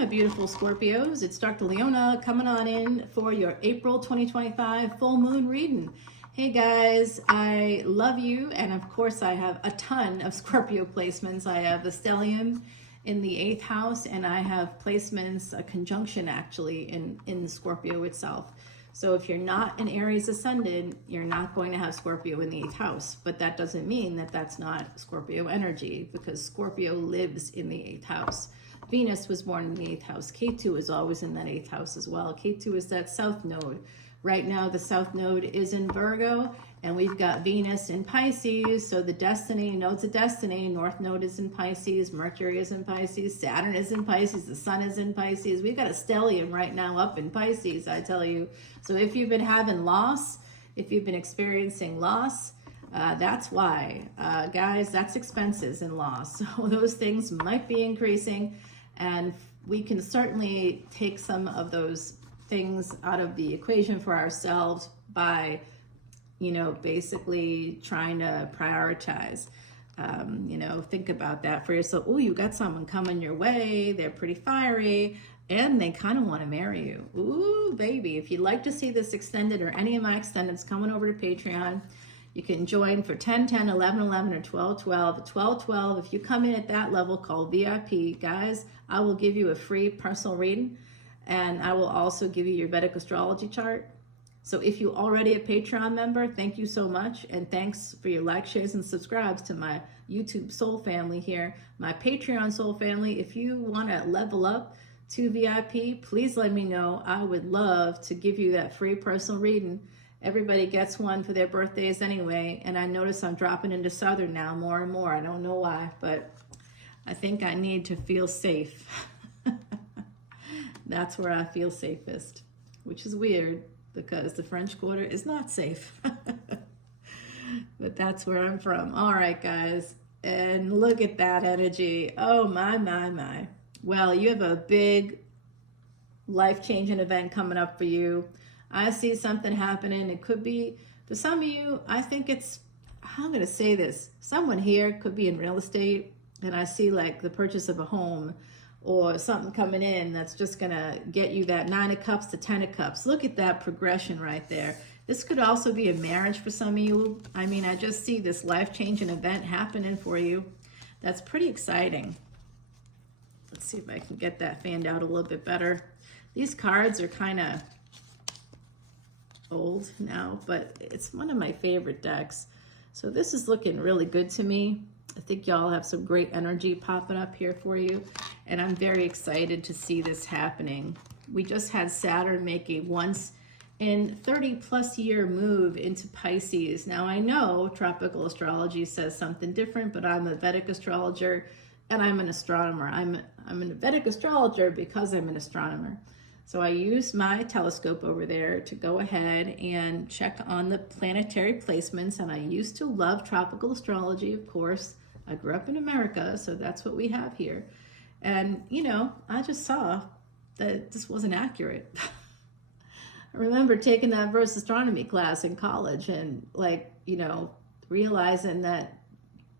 my beautiful Scorpios. It's Dr. Leona coming on in for your April 2025 full moon reading. Hey guys, I love you, and of course I have a ton of Scorpio placements. I have the stellium in the 8th house, and I have placements, a conjunction actually in Scorpio itself. So if you're not an Aries ascendant, you're not going to have Scorpio in the 8th house, but that doesn't mean that that's not Scorpio energy, because Scorpio lives in the 8th house. Venus was born in the 8th house. K2 is always in that 8th house as well. K2 is that south node. Right now, the south node is in Virgo, and we've got Venus in Pisces. So the destiny, nodes of destiny, north node is in Pisces, Mercury is in Pisces, Saturn is in Pisces, the sun is in Pisces. We've got a stellium right now up in Pisces, I tell you. So if you've been having loss, if you've been experiencing loss, that's why. Guys, that's expenses and loss. So those things might be increasing, and we can certainly take some of those things out of the equation for ourselves by, basically trying to prioritize. Think about that for yourself. Oh, you got someone coming your way. They're pretty fiery, and they kind of want to marry you. Ooh, baby. If you'd like to see this extended or any of my extendeds, coming over to Patreon. You can join for 10, 10, 11, 11, or 12, 12. 12, 12, if you come in at that level called VIP, guys, I will give you a free personal reading, and I will also give you your Vedic Astrology chart. So if you're already a Patreon member, thank you so much, and thanks for your likes, shares, and subscribes to my YouTube soul family here. My Patreon soul family, if you want to level up to VIP, please let me know. I would love to give you that free personal reading. Everybody gets one for their birthdays anyway, and I notice I'm dropping into Southern now more and more. I don't know why, but I think I need to feel safe. That's where I feel safest, which is weird because the French Quarter is not safe. But that's where I'm from. All right, guys, and look at that energy. Oh, my, my, my. Well, you have a big life-changing event coming up for you. I see something happening. It could be, for some of you, I think it's, I'm going to say this, someone here could be in real estate, and I see like the purchase of a home or something coming in that's just going to get you that 9 of Cups to 10 of Cups. Look at that progression right there. This could also be a marriage for some of you. I mean, I just see this life-changing event happening for you. That's pretty exciting. Let's see if I can get that fanned out a little bit better. These cards are kind of old now, but it's one of my favorite decks. So this is looking really good to me. I think y'all have some great energy popping up here for you, and I'm very excited to see this happening. We just had Saturn make a once in 30+ year move into Pisces. Now I know tropical astrology says something different, but I'm a Vedic astrologer and I'm an astronomer. I'm a Vedic astrologer because I'm an astronomer. So I use my telescope over there to go ahead and check on the planetary placements. And I used to love tropical astrology, of course. I grew up in America, so that's what we have here. And, I just saw that this wasn't accurate. I remember taking that verse astronomy class in college and realizing that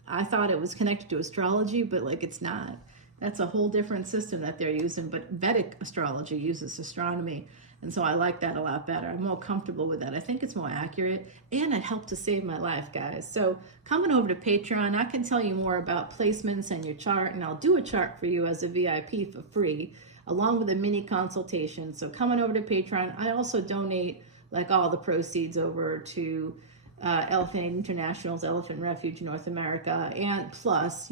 I thought it was connected to astrology, but it's not. That's a whole different system that they're using, but Vedic astrology uses astronomy, and so I like that a lot better. I'm more comfortable with that. I think it's more accurate, and it helped to save my life, guys. So coming over to Patreon, I can tell you more about placements and your chart, and I'll do a chart for you as a VIP for free, along with a mini consultation. So coming over to Patreon, I also donate all the proceeds over to Elephant International's Elephant Refuge North America, and plus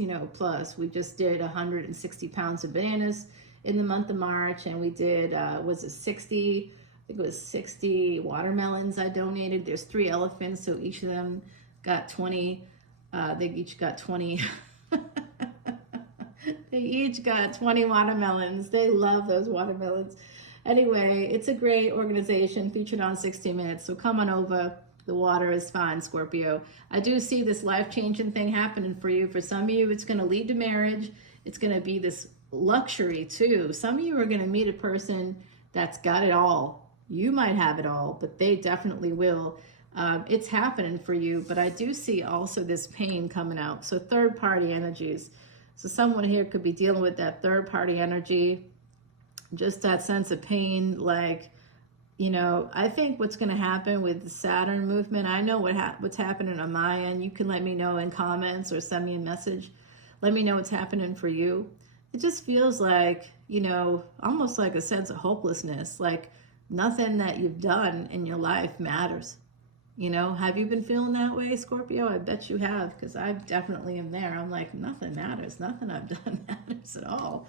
we just did 160 pounds of bananas in the month of March, and we did was it 60? I think it was 60 watermelons I donated. There's 3 elephants, so each of them got 20. They each got 20. They each got 20 watermelons. They love those watermelons. Anyway, it's a great organization featured on 60 Minutes. So come on over. The water is fine, Scorpio. I do see this life-changing thing happening for you. For some of you, it's going to lead to marriage. It's going to be this luxury, too. Some of you are going to meet a person that's got it all. You might have it all, but they definitely will. It's happening for you, but I do see also this pain coming out. So third-party energies. So someone here could be dealing with that third-party energy. just that sense of pain, like, you know, I think what's going to happen with the Saturn movement, I know what's happening on my end. You can let me know in comments or send me a message. Let me know what's happening for you. It just feels like, you know, almost like a sense of hopelessness, like nothing that you've done in your life matters. You know, have you been feeling that way, Scorpio? I bet you have, because I definitely am there. I'm like, nothing matters. Nothing I've done matters at all.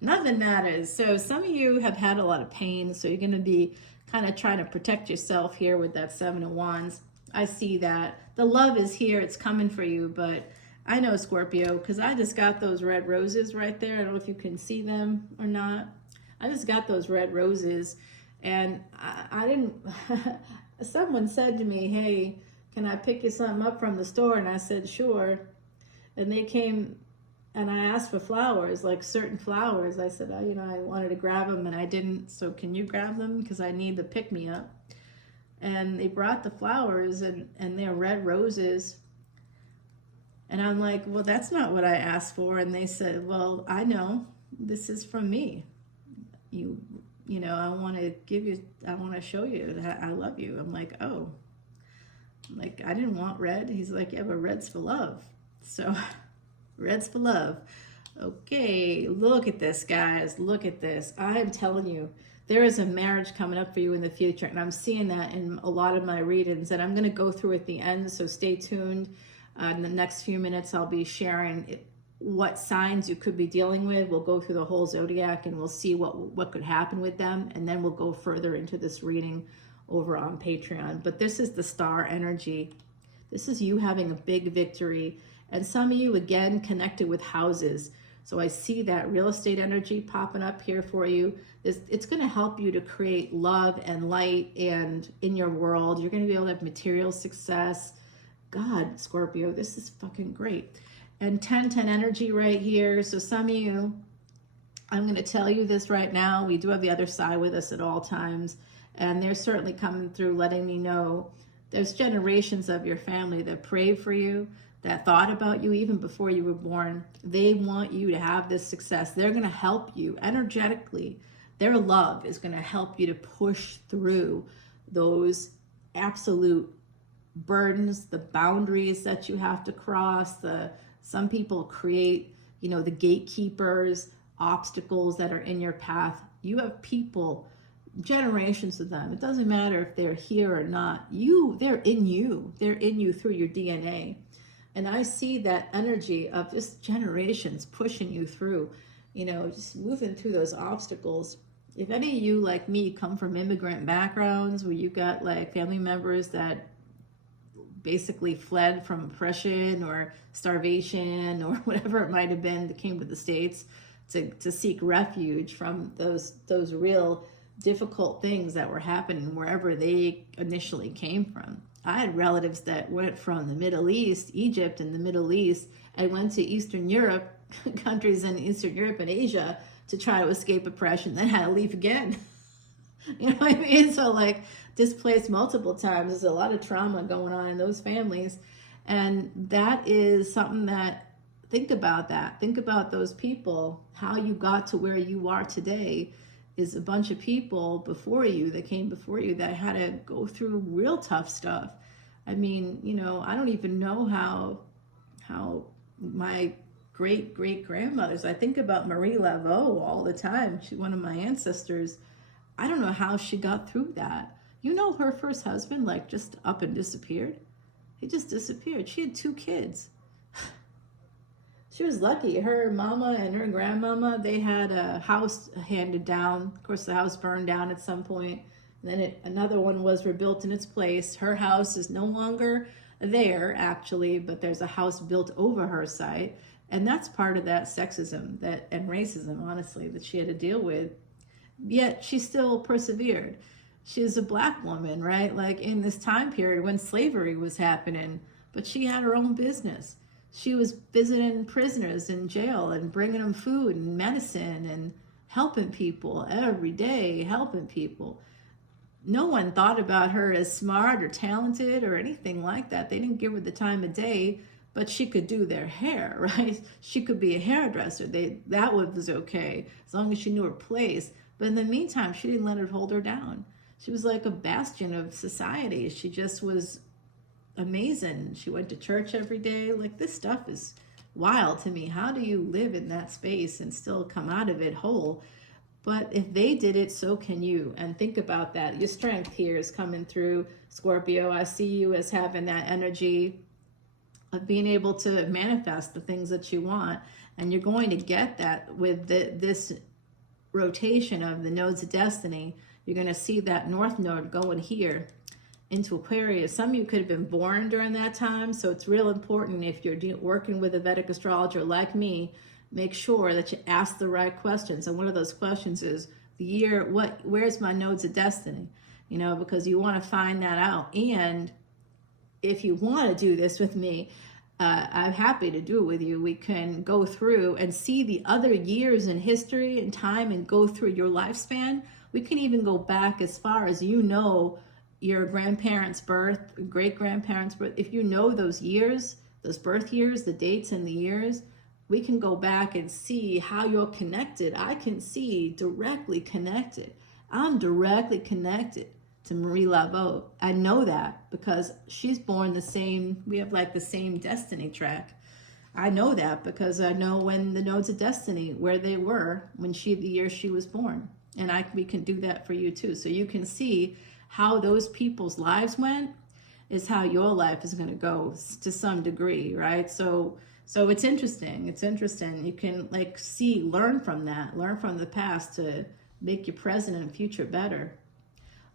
Nothing matters. So some of you have had a lot of pain, so you're going to be kind of trying to protect yourself here with that Seven of Wands. I see that. The love is here. It's coming for you, but I know, Scorpio, because I just got those red roses right there. I don't know if you can see them or not. I just got those red roses, and I didn't... Someone said to me, hey, can I pick you something up from the store? And I said, sure. And they came, and I asked for flowers, like certain flowers. I said, you know, I wanted to grab them, and I didn't. So can you grab them? Because I need the pick-me-up. And they brought the flowers, and they're red roses. And I'm like, well, that's not what I asked for. And they said, well, I know. This is from me. You know, I want to show you that I love you. I'm like, oh. I'm like, I didn't want red. He's like, yeah, but red's for love. So, red's for love. Okay, look at this, guys. Look at this. I'm telling you, there is a marriage coming up for you in the future. And I'm seeing that in a lot of my readings. And I'm going to go through at the end, so stay tuned. In the next few minutes, I'll be sharing what signs you could be dealing with. We'll go through the whole zodiac and we'll see what could happen with them. And then we'll go further into this reading over on Patreon. But this is the star energy. This is you having a big victory. And some of you, again, connected with houses. So I see that real estate energy popping up here for you. It's going to help you to create love and light and in your world. You're going to be able to have material success. God, Scorpio, this is fucking great. And 10-10 energy right here. So some of you, I'm going to tell you this right now. We do have the other side with us at all times. And they're certainly coming through letting me know there's generations of your family that prayed for you, that thought about you even before you were born. They want you to have this success. They're going to help you energetically. Their love is going to help you to push through those absolute burdens, the boundaries that you have to cross. Some people create, you know, the gatekeepers, obstacles that are in your path. You have people, generations of them. It doesn't matter if they're here or not. They're in you. They're in you through your DNA. And I see that energy of just generations pushing you through, you know, just moving through those obstacles. If any of you, like me, come from immigrant backgrounds where you got like family members that basically fled from oppression or starvation or whatever it might have been, that came to the States to seek refuge from those real difficult things that were happening wherever they initially came from. I had relatives that went from the Middle East, Egypt and the Middle East, and went to Eastern Europe, countries in Eastern Europe and Asia to try to escape oppression, then had to leave again. You know what I mean? So like displaced multiple times. There's a lot of trauma going on in those families. And that is something that, think about that. Think about those people, how you got to where you are today is a bunch of people before you that came before you that had to go through real tough stuff. I mean, you know, I don't even know how my great-great-grandmothers, I think about Marie Laveau all the time. She's one of my ancestors. I don't know how she got through that. You know, her first husband, like, just up and disappeared. He just disappeared. She had 2 kids. She was lucky. Her mama and her grandmama, they had a house handed down. Of course, the house burned down at some point. Then another one was rebuilt in its place. Her house is no longer there, actually, but there's a house built over her site. And that's part of that sexism and racism, honestly, that she had to deal with. Yet she still persevered. She's a black woman, right? Like in this time period when slavery was happening, but she had her own business. She was visiting prisoners in jail and bringing them food and medicine and helping people every day, helping people. No one thought about her as smart or talented or anything like that. They didn't give her the time of day, but she could do their hair, right? She could be a hairdresser. That was okay, as long as she knew her place. But in the meantime, she didn't let it hold her down. She was like a bastion of society. She just was amazing. She went to church every day. Like, this stuff is wild to me. How do you live in that space and still come out of it whole? But if they did it, so can you. And think about that. Your strength here is coming through, Scorpio. I see you as having that energy of being able to manifest the things that you want. And you're going to get that with this rotation of the nodes of destiny. You're going to see that north node going here into Aquarius. Some of you could have been born during that time, so it's real important if you're working with a Vedic astrologer like me, make sure that you ask the right questions. And one of those questions is the year, where's my nodes of destiny? You know, because you want to find that out. And if you want to do this with me, I'm happy to do it with you. We can go through and see the other years in history and time and go through your lifespan. We can even go back as far as, you know, your grandparents' birth, great-grandparents' birth. If you know those years, those birth years, the dates and the years, we can go back and see how you're connected. I can see directly connected. I'm directly connected to Marie Laveau. I know that because she's born the same, we have like the same destiny track. I know that because I know when the nodes of destiny, where they were when the year she was born. And we can do that for you too. So you can see how those people's lives went is how your life is going to go to some degree, right? So it's interesting. It's interesting. You can like learn from that, learn from the past to make your present and future better.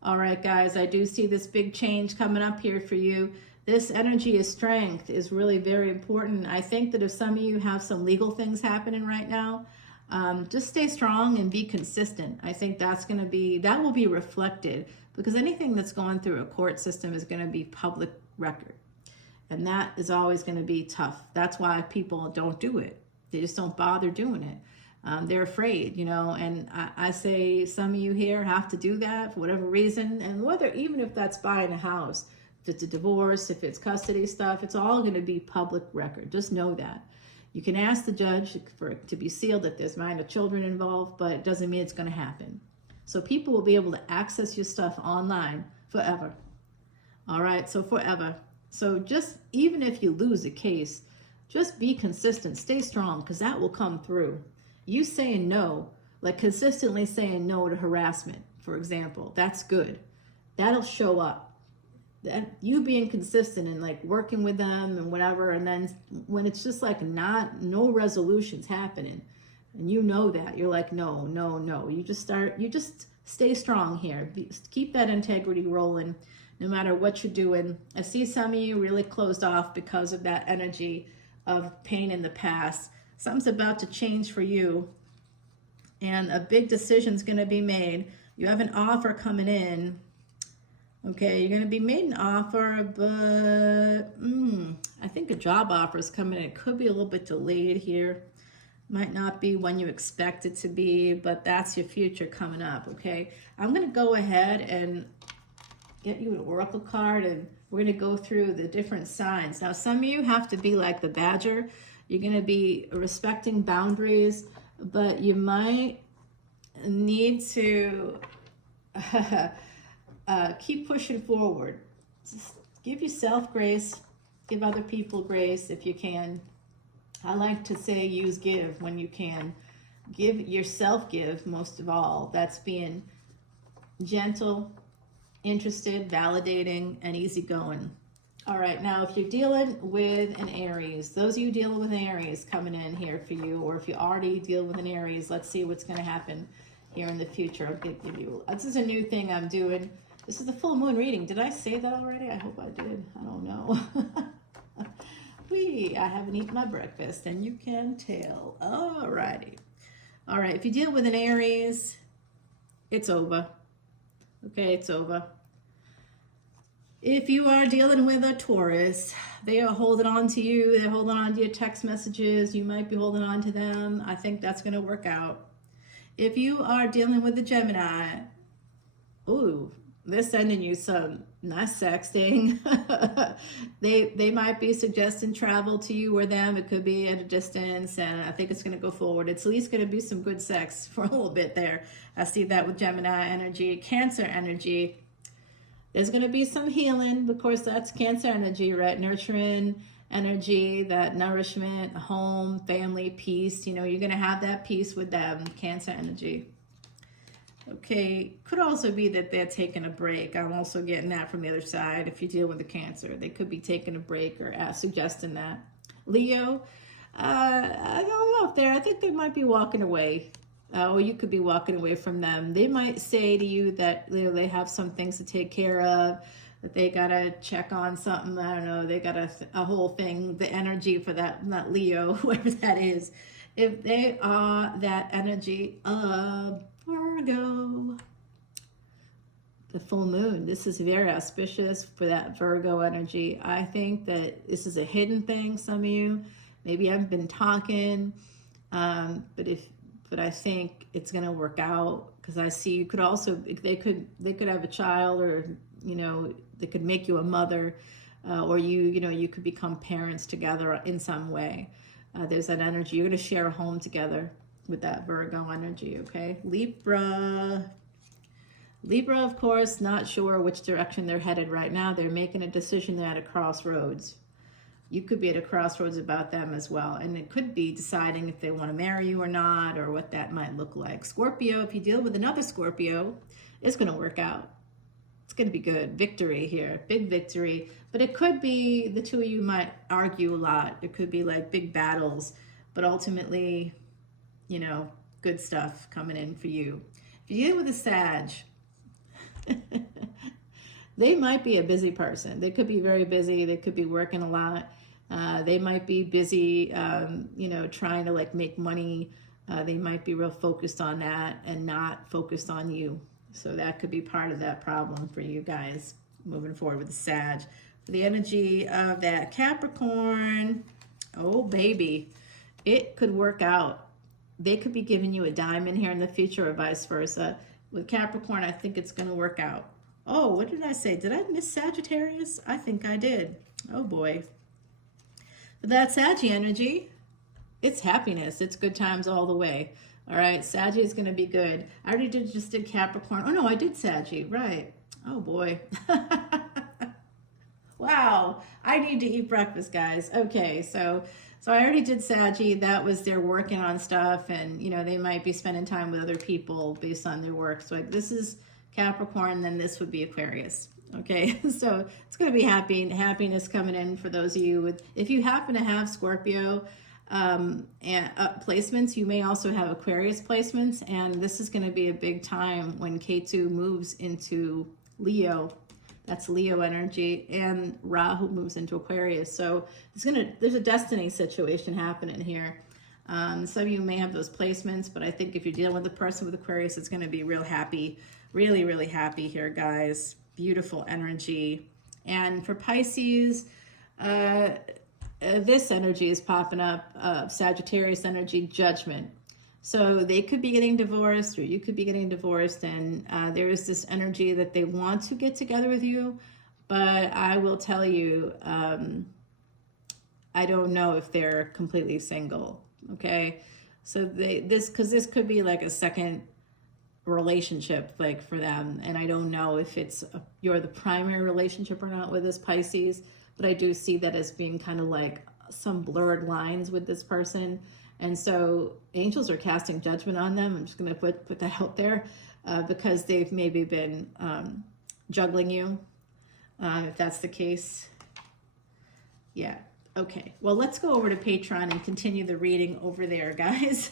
All right, guys, I do see this big change coming up here for you. This energy of strength is really very important. I think that if some of you have some legal things happening right now, just stay strong and be consistent. I think that will be reflected, because anything that's going through a court system is going to be public record. And that is always going to be tough. That's why people don't do it. They just don't bother doing it. They're afraid, you know, and I say some of you here have to do that for whatever reason. And even if that's buying a house, if it's a divorce, if it's custody stuff, it's all going to be public record. Just know that. You can ask the judge for it to be sealed if there's minor children involved, but it doesn't mean it's going to happen. So people will be able to access your stuff online forever. All right, so forever. So just, even if you lose a case, just be consistent, stay strong, because that will come through. You saying no, like consistently saying no to harassment, for example, that's good. That'll show up. That you being consistent and like working with them and whatever, and then when it's just like no resolutions happening, and you know that, you're like, no. You just stay strong here. Keep that integrity rolling no matter what you're doing. I see some of you really closed off because of that energy of pain in the past. Something's about to change for you, and a big decision's going to be made. You have an offer coming in. Okay, you're going to be made an offer, but I think a job offer is coming in. It could be a little bit delayed here. Might not be when you expect it to be, but that's your future coming up, okay? I'm going to go ahead and get you an oracle card, and we're going to go through the different signs. Now, some of you have to be like the badger. You're going to be respecting boundaries, but you might need to keep pushing forward. Just give yourself grace, give other people grace if you can. I like to say use give when you can. Give yourself, give most of all. That's being gentle, interested, validating, and easygoing. All right, now if you're dealing with an Aries, those of you dealing with an Aries coming in here for you, or if you already deal with an Aries, let's see what's going to happen here in the future. I'm going to give you, this is a new thing I'm doing. This is the full moon reading. Did I say that already? I hope I did. I don't know. I haven't eaten my breakfast, and you can tell. All righty. All right, if you deal with an Aries, it's over. Okay, it's over. If you are dealing with a Taurus, they are holding on to you. They're holding on to your text messages. You might be holding on to them. I think that's going to work out. If you are dealing with a Gemini, ooh, they're sending you some nice sexting. They might be suggesting travel to you or them. It could be at a distance, and I think it's going to go forward. It's at least going to be some good sex for a little bit there. I see that with Gemini energy. Cancer energy, there's going to be some healing. Of course, that's Cancer energy, right? Nurturing energy, that nourishment, home, family, peace. You know, you're going to have that peace with them, Cancer energy. Okay, could also be that they're taking a break. I'm also getting that from the other side. If you deal with the Cancer, they could be taking a break or suggesting that. Leo, I don't know if I think they might be walking away. Or you could be walking away from them. They might say to you that, you know, they have some things to take care of, that they gotta check on something. I don't know. They got a whole thing, the energy for that, not Leo, whoever that is. If they are that energy of Virgo, the full moon, this is very auspicious for that Virgo energy. I think that this is a hidden thing. Some of you maybe haven't been talking, but I think it's going to work out, because I see you could also, they could have a child, or, you know, they could make you a mother, or you could become parents together in some way. There's that energy. You're going to share a home together with that Virgo energy, okay? Libra, of course, not sure which direction they're headed right now. They're making a decision. They're at a crossroads. You could be at a crossroads about them as well. And it could be deciding if they want to marry you or not, or what that might look like. Scorpio, if you deal with another Scorpio, it's going to work out. It's going to be good. Victory here, big victory. But it could be the two of you might argue a lot. It could be like big battles, but ultimately, you know, good stuff coming in for you. If you deal with a Sag, they might be a busy person. They could be very busy. They could be working a lot. They might be busy, you know, trying to like make money. They might be real focused on that and not focused on you. So that could be part of that problem for you guys moving forward with the Sag. For the energy of that Capricorn, oh baby, it could work out. They could be giving you a diamond here in the future, or vice versa. With Capricorn, I think it's going to work out. Oh, what did I say? Did I miss Sagittarius? I think I did. Oh boy. But that Sag energy, it's happiness. It's good times all the way. All right, Sag is going to be good. I already just did Capricorn. Oh no, I did Sag, right. Oh boy. Wow, I need to eat breakfast, guys. Okay, so I already did Sag. That was they're working on stuff, and you know, they might be spending time with other people based on their work. So like, this is Capricorn, then this would be Aquarius. Okay, so it's going to be happiness coming in for those of you with, if you happen to have Scorpio and placements, you may also have Aquarius placements, and this is going to be a big time when K2 moves into Leo. That's Leo energy, and Rahu moves into Aquarius. So there's a destiny situation happening here. Some of you may have those placements, but I think if you're dealing with a person with Aquarius, it's going to be real happy, really, really happy here, guys. Beautiful energy. And for Pisces, this energy is popping up, Sagittarius energy, Judgment. So they could be getting divorced, or you could be getting divorced, and there is this energy that they want to get together with you, but I will tell you, I don't know if they're completely single, okay? So this could be like a second relationship, like for them, and I don't know if you're the primary relationship or not with this Pisces, but I do see that as being kind of like some blurred lines with this person. And so angels are casting judgment on them. I'm just going to put that out there because they've maybe been juggling you, if that's the case. Yeah. Okay. Well, let's go over to Patreon and continue the reading over there, guys.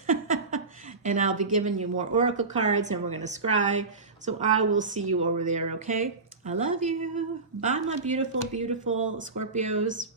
And I'll be giving you more oracle cards, and we're going to scry. So I will see you over there, okay? I love you. Bye, my beautiful, beautiful Scorpios.